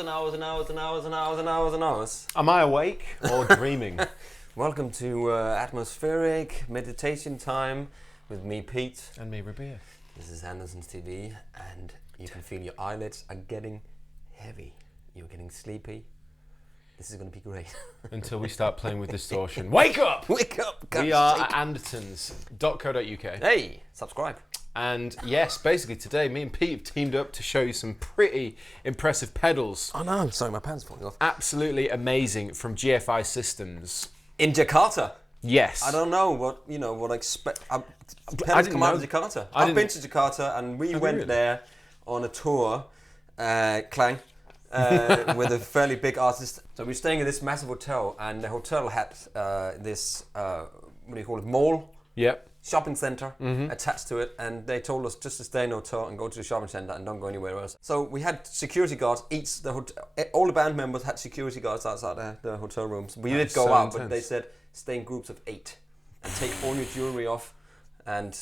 and hours and hours and hours and hours and hours and hours. Am I awake or dreaming? Welcome to atmospheric meditation time with me, Pete. And me, Rabea. This is Andertons TV, and you can feel your eyelids are getting heavy. You're getting sleepy. This is going to be great. Until we start playing with distortion. Wake up! Wake up! We are at Andertons.co.uk. Hey, subscribe. And yes, basically today, me and Pete have teamed up to show you some pretty impressive pedals. Oh no, sorry, my pants falling off. Absolutely amazing from GFI Systems. In Jakarta. Yes. I don't know what I expect. Pedals come out of Jakarta. I've been to Jakarta, and we went there on a tour, Clang, with a fairly big artist. So we're staying in this massive hotel, and the hotel had this what do you call it, mall? Yep. Shopping center attached to it, and they told us just to stay in the hotel and go to the shopping center and don't go anywhere else. So we had security guards. All the band members had security guards outside the hotel rooms. We did go out, but they said stay in groups of 8 and take all your jewelry off, and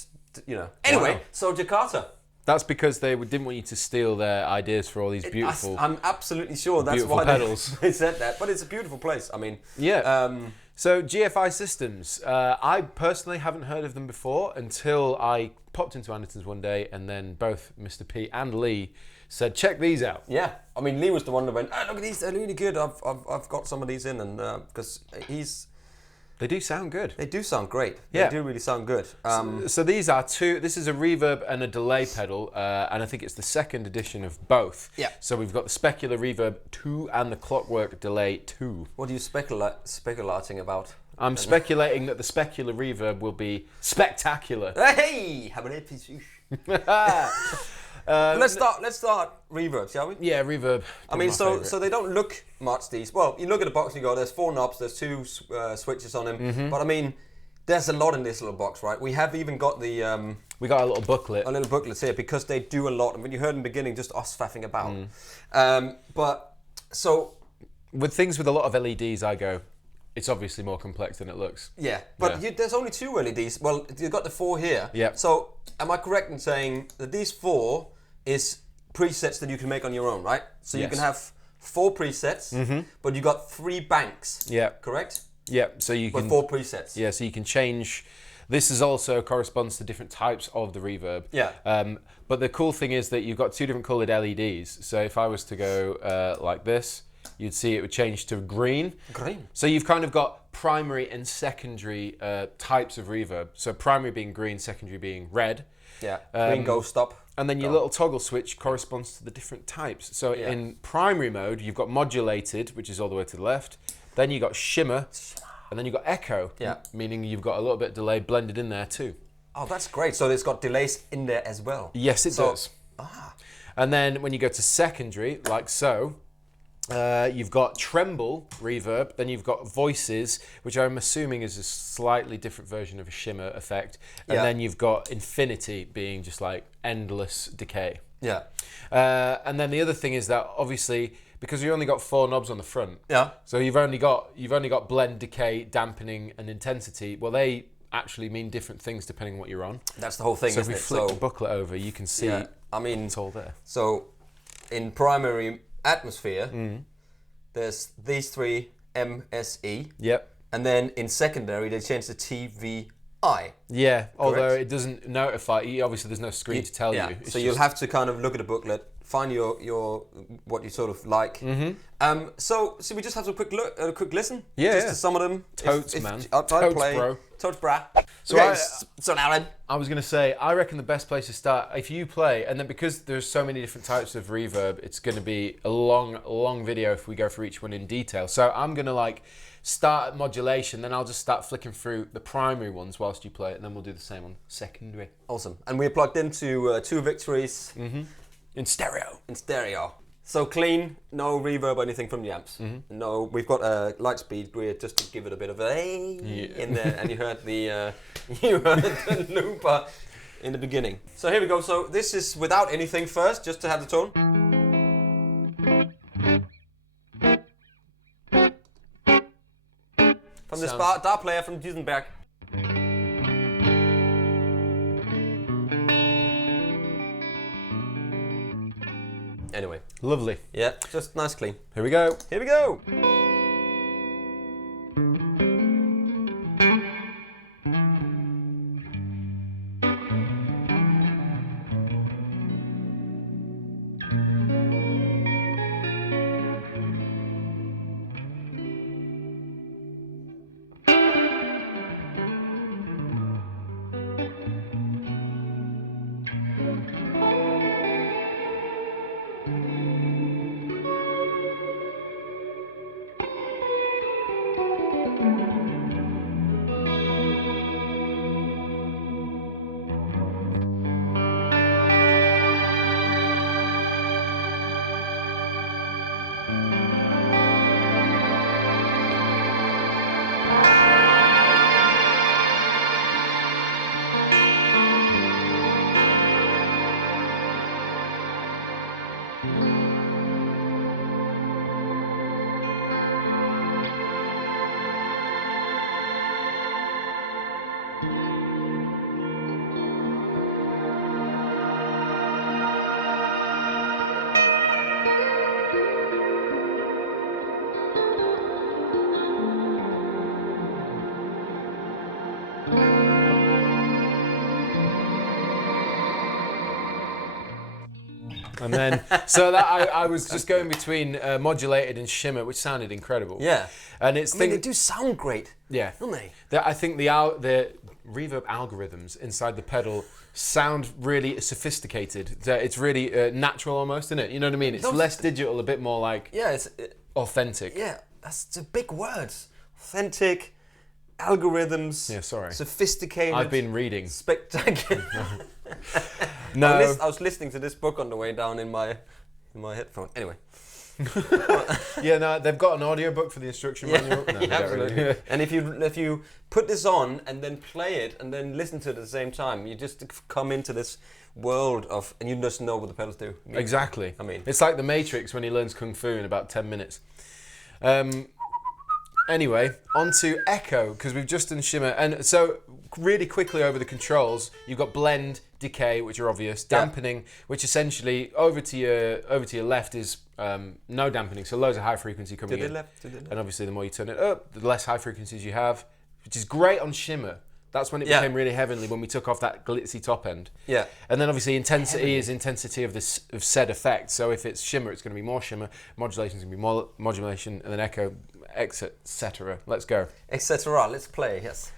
Anyway, wow. So Jakarta. That's because they didn't want you to steal their ideas for all these beautiful. I'm absolutely sure that's why they said that. But it's a beautiful place. I mean, yeah. So GFI Systems, I personally haven't heard of them before until I popped into Andertons one day, and then both Mr. P and Lee said, check these out. Yeah, I mean, Lee was the one that went, look at these, they're really good. I've got some of these in, and because they do sound good. They do sound great. Yeah. They do really sound good. So these are two. This is a reverb and a delay pedal, and I think it's the second edition of both. Yeah. So we've got the Specular Reverb 2 and the Clockwork Delay 2. What are you speculating about? I'm speculating that the Specular Reverb will be spectacular. Hey! Let's start reverb, shall we? Yeah, reverb. I mean, so they don't look much, these. Well, you look at the box and you go, there's 4 knobs, there's 2 switches on them. But I mean, there's a lot in this little box, right? We have even got the... we got a little booklet. A little booklet here, because they do a lot. And when you heard in the beginning, just us faffing about. But, so... With things with a lot of LEDs, I go, it's obviously more complex than it looks. Yeah, but there's only 2 LEDs. Well, you've got the 4 here. Yeah. So, am I correct in saying that these 4 is presets that you can make on your own, right? So you can have 4 presets, but you got 3 banks. Yeah. Correct? Yeah. So you can. With 4 presets. Yeah. So you can change. This is also corresponds to different types of the reverb. Yeah. But the cool thing is that you've got 2 different coloured LEDs. So if I was to go like this, you'd see it would change to green. Green. So you've kind of got primary and secondary types of reverb. So primary being green, secondary being red. Yeah. Green, go, stop. And then your little toggle switch corresponds to the different types. So in primary mode, you've got modulated, which is all the way to the left. Then you've got shimmer, and then you've got echo, meaning you've got a little bit of delay blended in there too. Oh, that's great. So it's got delays in there as well. Yes, it does. And then when you go to secondary, like so, you've got treble reverb, then you've got voices, which I'm assuming is a slightly different version of a shimmer effect, and then you've got infinity being just like endless decay. Yeah. And then the other thing is that obviously because you only got 4 knobs on the front, so you've only got blend, decay, dampening, and intensity. Well, they actually mean different things depending on what you're on. That's the whole thing. So if we flip the booklet over, you can see. I mean, it's all there. So in primary atmosphere, there's these 3 MSE. Yep. And then in secondary, they changed to TVI. Yeah, although it doesn't notify. Obviously, there's no screen to tell you. So you'll have to kind of look at the booklet, find your what you sort of like. So we just have a quick look, a quick listen. Yeah. Just to some of them. Totes, man. Totes, bro. Totes, brah. So now then. I was going to say, I reckon the best place to start, if you play, and then because there's so many different types of reverb, it's going to be a long video if we go through each one in detail. So I'm going to start at modulation, then I'll just start flicking through the primary ones whilst you play it, and then we'll do the same on secondary. Awesome. And we're plugged into 2 Victories. In stereo. So clean, no reverb or anything from the amps. No, we've got a light speed grid just to give it a bit of in there, and you heard the looper in the beginning. So here we go. So this is without anything first, just to have the tone. From this bar player from Duesenberg. Anyway. Lovely. Yeah, just nice clean. Here we go. Here we go. And then, so that I was just going between modulated and shimmer, which sounded incredible. Yeah. And it's they do sound great. Yeah. Don't they? I think the reverb algorithms inside the pedal sound really sophisticated. It's really natural almost, isn't it? You know what I mean? It's less digital, a bit more like authentic. Yeah, that's the big words. Authentic, algorithms. Yeah, sorry. Sophisticated. I've been reading. Spectacular. No. I was listening to this book on the way down in my headphone. Anyway. Yeah, no, they've got an audiobook for the instruction manual. No, yeah, absolutely. And if you put this on and then play it and then listen to it at the same time, you just come into this world of, and you just know what the pedals do. Exactly. I mean, it's like the Matrix when he learns Kung Fu in about 10 minutes. Anyway, on to echo, because we've just done shimmer. And so, really quickly over the controls, you've got blend, decay, which are obvious, dampening, which essentially over to your left is no dampening, so loads of high frequency coming in. And obviously the more you turn it up, the less high frequencies you have, which is great on shimmer. That's when it became really heavenly, when we took off that glitzy top end. Yeah. And then obviously intensity is intensity of said effect. So if it's shimmer, it's going to be more shimmer. Modulation is going to be more modulation, and then echo, etc. Let's go. Etc. Let's play. Yes.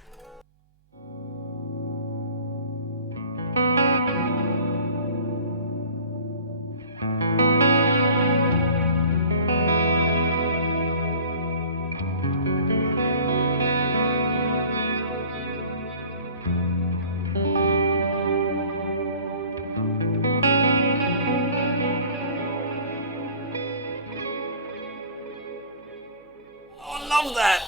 Love that!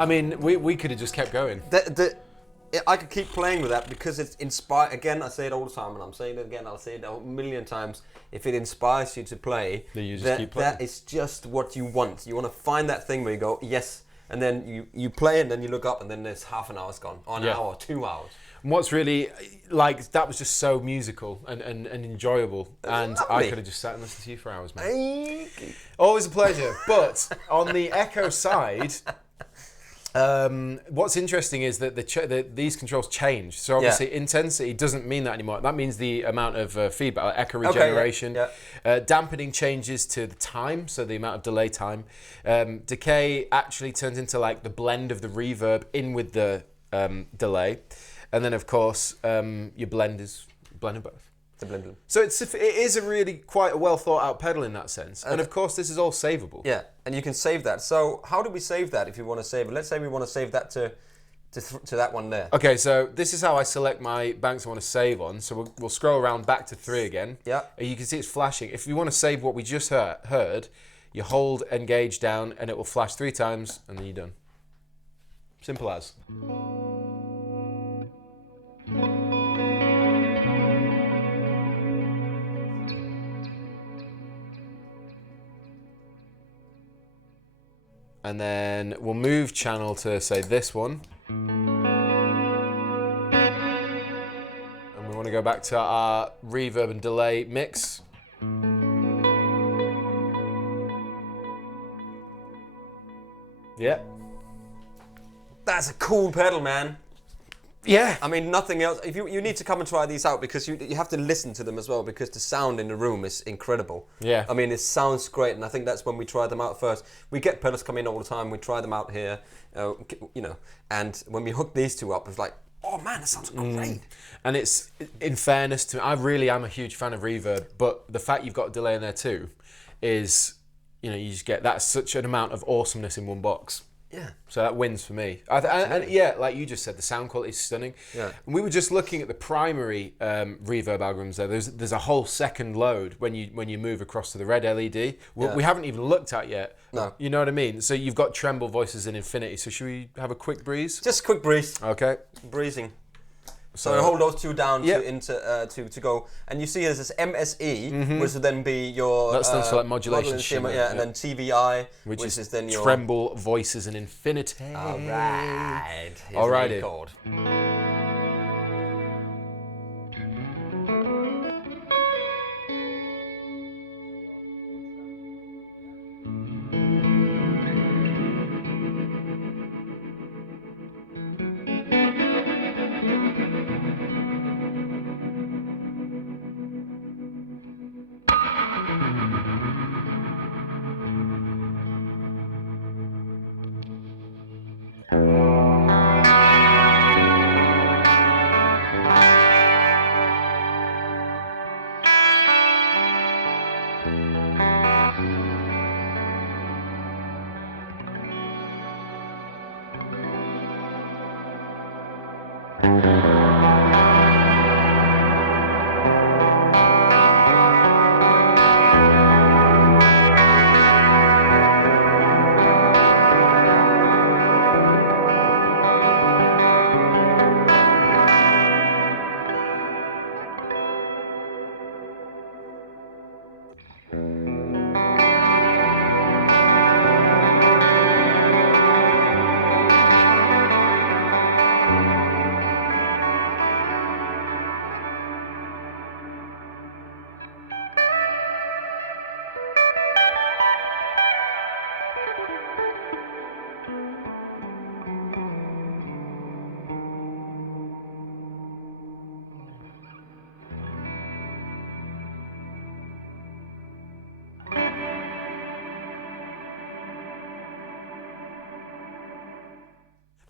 I mean, we could have just kept going. I could keep playing with that because it's inspired. Again, I say it all the time, and I'm saying it again. I'll say it a million times. If it inspires you to play, then you just keep playing. That is just what you want. You want to find that thing where you go, yes, and then you play and then you look up and then there's half an hour's gone, or an hour, 2 hours. And what's really, like, that was just so musical and enjoyable. And lovely. I could have just sat and listened to you for hours, man. Always a pleasure. But on the echo side, what's interesting is that these controls change. So obviously intensity doesn't mean that anymore. That means the amount of feedback, like echo regeneration. Dampening changes to the time, so the amount of delay time. Decay actually turns into like the blend of the reverb in with the delay. And then, of course, your blend is blending both. The blend. So it is a really quite a well thought out pedal in that sense. And of course, this is all savable. Yeah, and you can save that. So how do we save that if you want to save it? Let's say we want to save that to that one there. Okay, so this is how I select my banks I want to save on. So we'll scroll around back to 3 again. Yeah. You can see it's flashing. If you want to save what we just heard, you hold engage down and it will flash 3 times and then you're done. Simple as. And then we'll move channel to, say, this one. And we want to go back to our reverb and delay mix. Yeah. That's a cool pedal, man. Yeah. I mean, nothing else. If you need to come and try these out because you have to listen to them as well because the sound in the room is incredible. Yeah. I mean, it sounds great, and I think that's when we try them out first. We get pedals come in all the time. We try them out here, and when we hook these two up, it's like, oh man, that sounds great. And it's, in fairness to me, I really am a huge fan of reverb, but the fact you've got a delay in there too is, you just get that's such an amount of awesomeness in one box. Yeah. So that wins for me. And yeah, like you just said, the sound quality is stunning. Yeah. And we were just looking at the primary reverb algorithms there. There's a whole second load when you move across to the red LED. We haven't even looked at yet. No. You know what I mean? So you've got treble voices in infinity. So should we have a quick breeze? Just a quick breeze. Okay. Breezing. So I hold those two down Yep. to go, and you see there's this MSE, which would then be your that stands for like modulation shimmer, and then TVI, which is then your tremble voices in infinity. All right. Alrighty. Chord.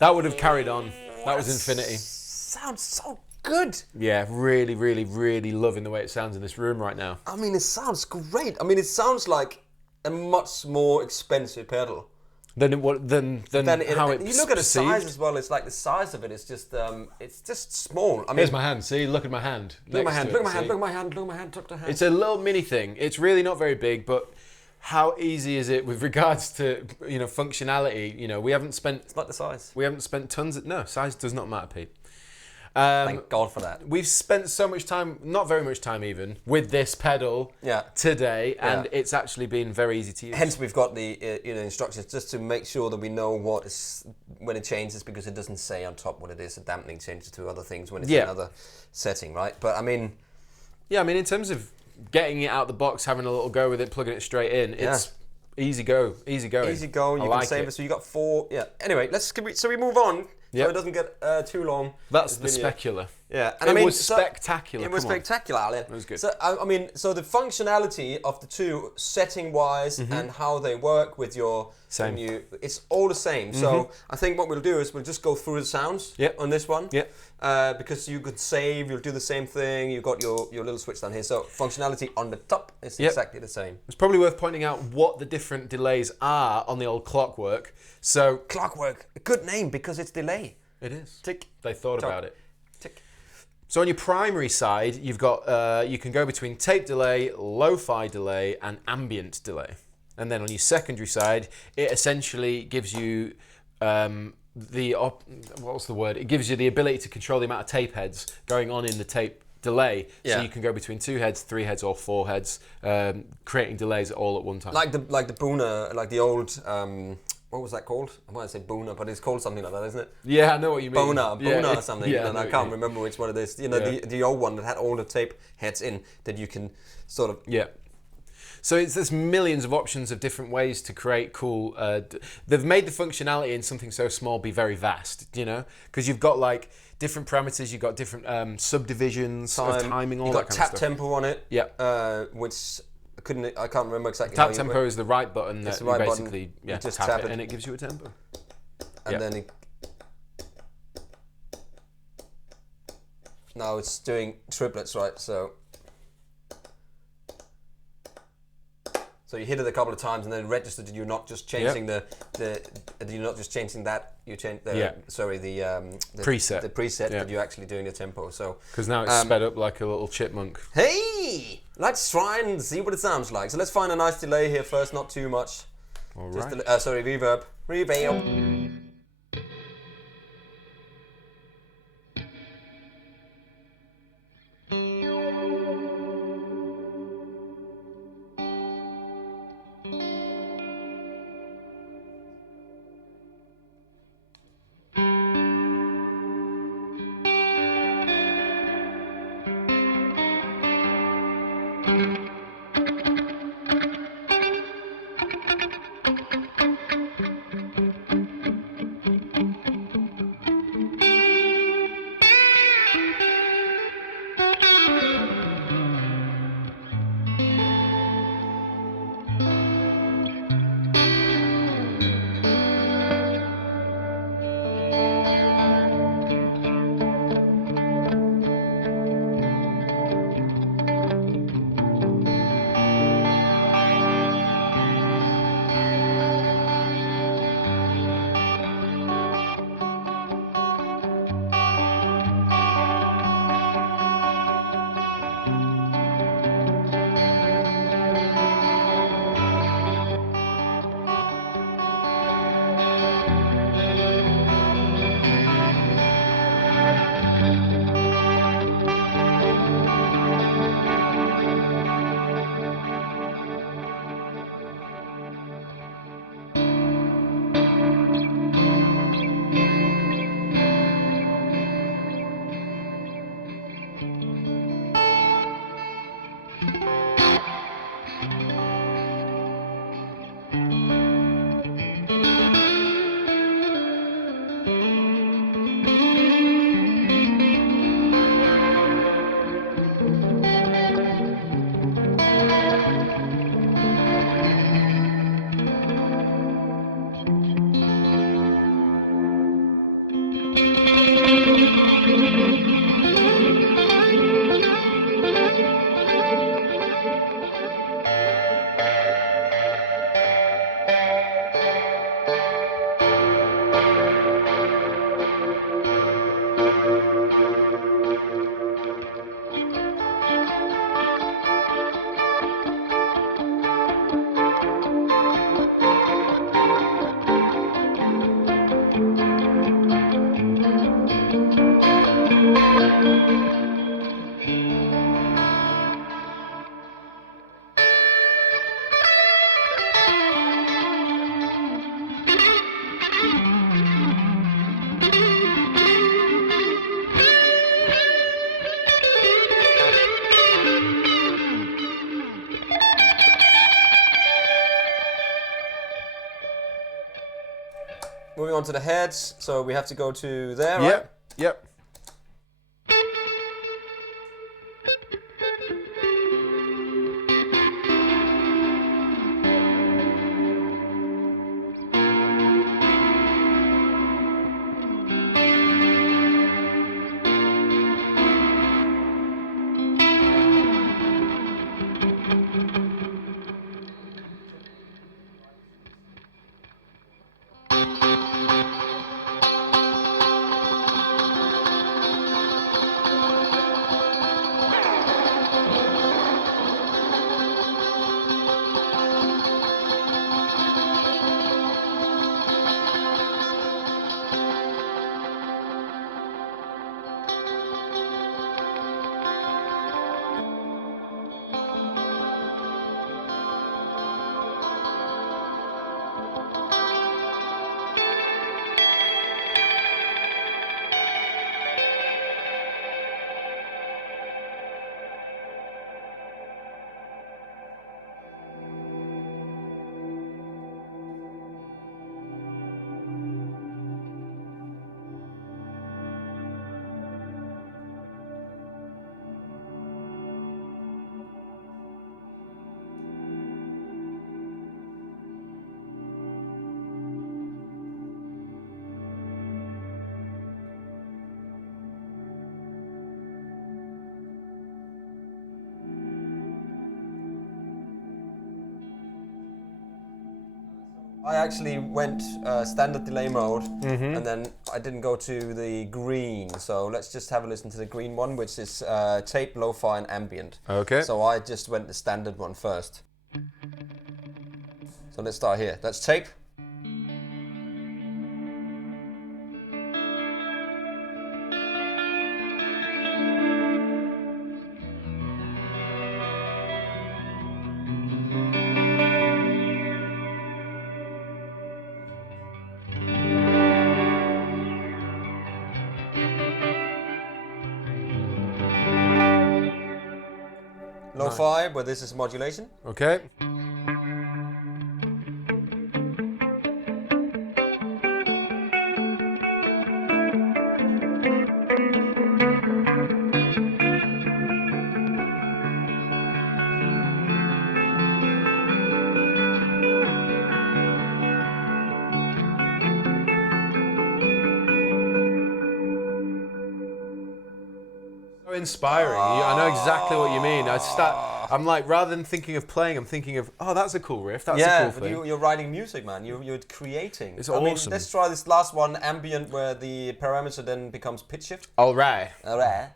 That would have carried on. That was infinity. Sounds so good. Yeah, really, really, really loving the way it sounds in this room right now. I mean, it sounds great. I mean, it sounds like a much more expensive pedal. Than how it's you look at the perceived. size as well. It's like the size of it is just small. I mean, Here's my hand. See, look at my hand. Look at my hand. next Look to at my it, hand. see? Look at my hand. Look at my hand. Tuck the hand. It's a little mini thing. It's really not very big, but how easy is it with regards to functionality? We haven't spent. It's like the size. We haven't spent tons of. No, size does not matter, Pete. Thank God for that. We've spent so much time, not very much time even, with this pedal today, and it's actually been very easy to use. Hence, we've got the instructions just to make sure that we know what is when it changes, because it doesn't say on top what it is. A dampening changes to other things when it's another setting, right? But I mean, in terms of getting it out the box, having a little go with it, plugging it straight in, it's easy go, easy going. Easy go. You can save it. So you got 4. Yeah. Anyway, so we move on. So it doesn't get too long. That's the Specular. Yeah, and it was spectacular. It was spectacular, Alan. It was good. So I mean, so the functionality of the two, setting-wise, and how they work with your it's all the same. So I think what we'll do is we'll just go through the sounds on this one. Because you could save, you'll do the same thing. You've got your little switch down here. So functionality on the top is exactly the same. It's probably worth pointing out what the different delays are on the old Clockwork. So Clockwork, a good name because it's delay. It is. Tick. They thought about it. Tick. So on your primary side, you've got you can go between tape delay, lo-fi delay, and ambient delay. And then on your secondary side, it essentially gives you what's the word? It gives you the ability to control the amount of tape heads going on in the tape delay. So you can go between 2 heads, 3 heads, or 4 heads, creating delays all at one time. Like the Booner, like the old. What was that called? I want to say Booner, but it's called something like that, isn't it? Yeah, I know what you mean. Boner or something. Yeah, and I can't remember which one it is. You know, the old one that had all the tape heads in that you can sort of. Yeah. So there's millions of options of different ways to create cool. They've made the functionality in something so small be very vast, because you've got like different parameters, you've got different subdivisions of timing, all you've that got kind of stuff. tap tempo on it. Yeah. Which. I can't remember exactly. Tap tempo is the right button that you basically just tap it and it gives you a tempo. And then now it's doing triplets, right? So you hit it a couple of times and then it registers that you're not just changing you're not just changing that, you change the preset. The preset that you're actually doing the tempo. So because now it's sped up like a little chipmunk. Hey, let's try and see what it sounds like. So let's find a nice delay here first, not too much. All just right. reverb. Reverb. moving on to the heads. So we have to go to there, right? Yep. I actually went standard delay mode, and then I didn't go to the green. So let's just have a listen to the green one, which is tape, lo-fi, and ambient. Okay. So I just went the standard one first. So let's start here. That's tape. Lo-fi, where this is modulation. Okay. So inspiring. I know exactly what you mean. I'm like, rather than thinking of playing, I'm thinking of, oh, that's a cool riff. That's a cool thing. But you're writing music, man. You're creating. It's I mean, awesome. let's try this last one, ambient, where the parameter then becomes pitch shift. All right. All right.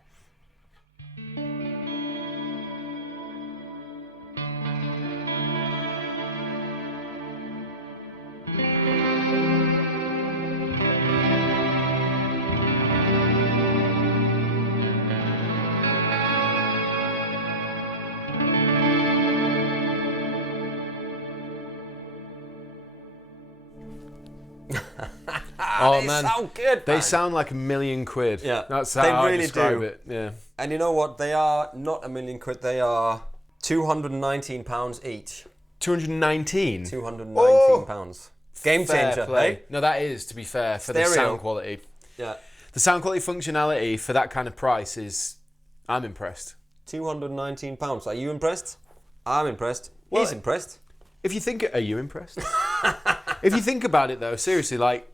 Oh They man, sound good, they man. sound like £1,000,000. Yeah, That's how they I really describe do. it. Yeah. And you know what? They are not £1,000,000. They are £219 each. 219. £219. Game Fair changer, play. hey? No, that is, to be fair, for the Stereo. sound quality. Yeah. The sound quality functionality for that kind of price is, I'm impressed. £219. Are you impressed? I'm impressed. Well, He's impressed. If you think, are you impressed? If you think about it though, seriously, like,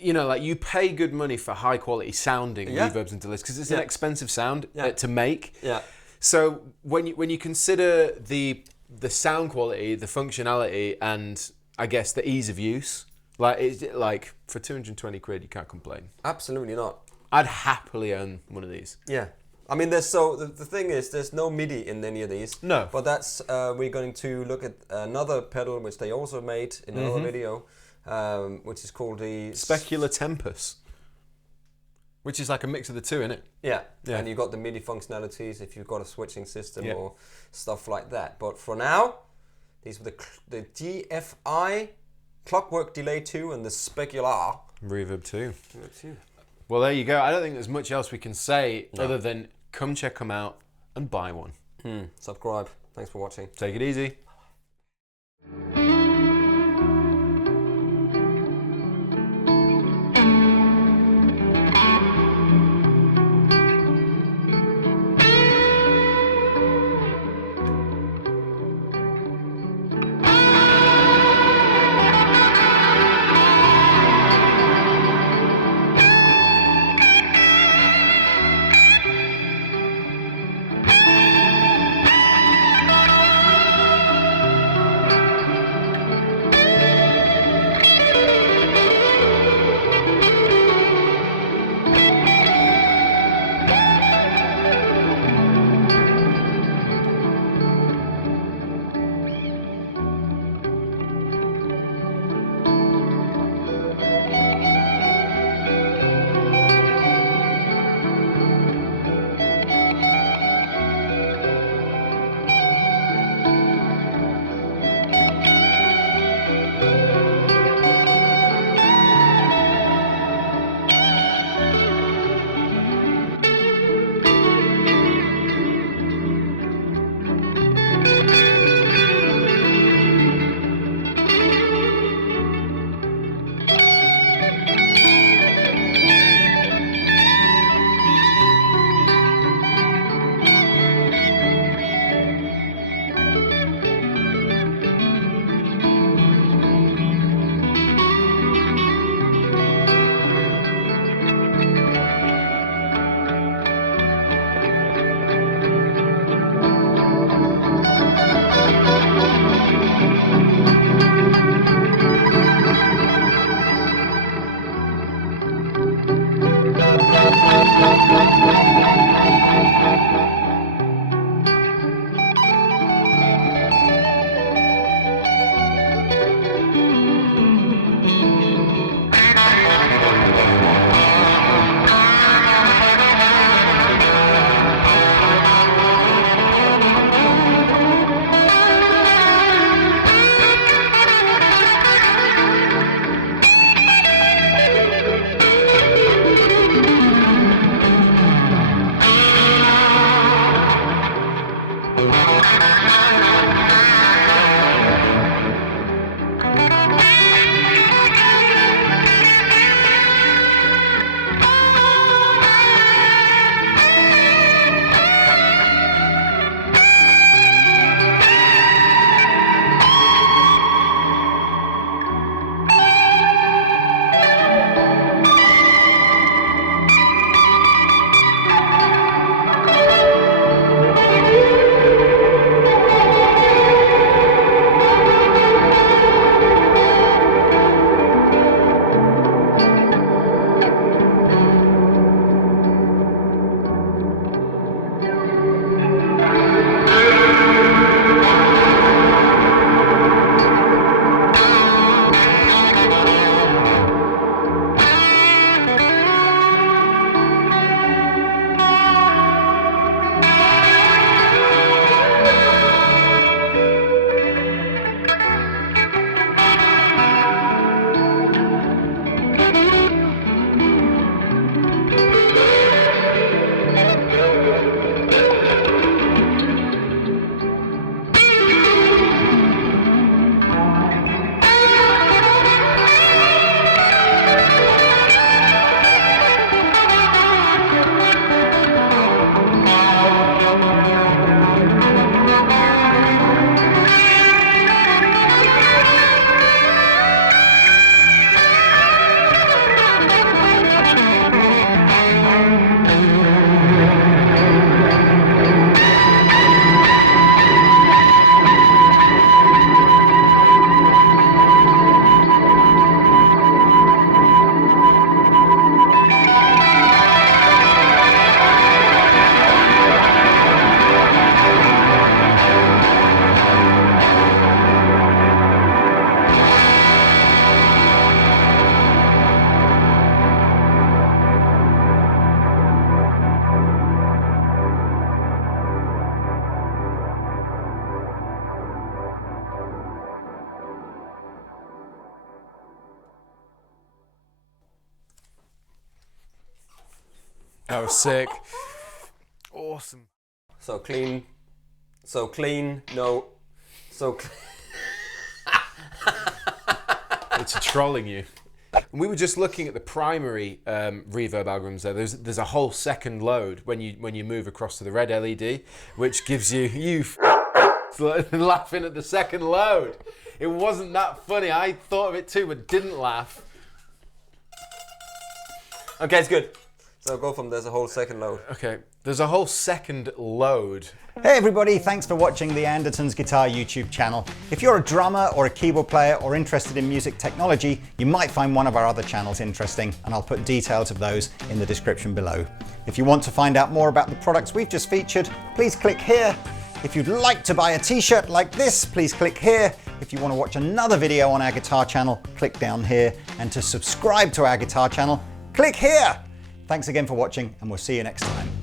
you know, like you pay good money for high quality sounding reverbs and delays because it's an expensive sound to make. Yeah. So when you consider the sound quality, the functionality, and I guess the ease of use, like for 220 quid, you can't complain. Absolutely not. I'd happily own one of these. Yeah. I mean, the thing is, there's no MIDI in any of these. No. But that's, we're going to look at another pedal which they also made in another video, which is called the... Specular Tempus, which is like a mix of the two, innit? Yeah. Yeah. And you've got the MIDI functionalities if you've got a switching system or stuff like that. But for now, these were the GFI, Clockwork Delay 2 and the Specular Reverb 2. Reverb 2. Well, there you go. I don't think there's much else we can say other than come check them out and buy one. Subscribe. Thanks for watching. Take it easy. That was sick. Awesome. So clean, no, so clean. It's trolling you. We were just looking at the primary reverb algorithms there. There's a whole second load when you move across to the red LED, which gives you laughing at the second load. It wasn't that funny. I thought of it too, but didn't laugh. Okay, it's good. So go from there's a whole second load. Okay, there's a whole second load. Hey everybody, thanks for watching the Andertons Guitar YouTube channel. If you're a drummer or a keyboard player or interested in music technology, you might find one of our other channels interesting, and I'll put details of those in the description below. If you want to find out more about the products we've just featured, please click here. If you'd like to buy a t-shirt like this, please click here. If you want to watch another video on our guitar channel, click down here. And to subscribe to our guitar channel, click here. Thanks again for watching, and we'll see you next time.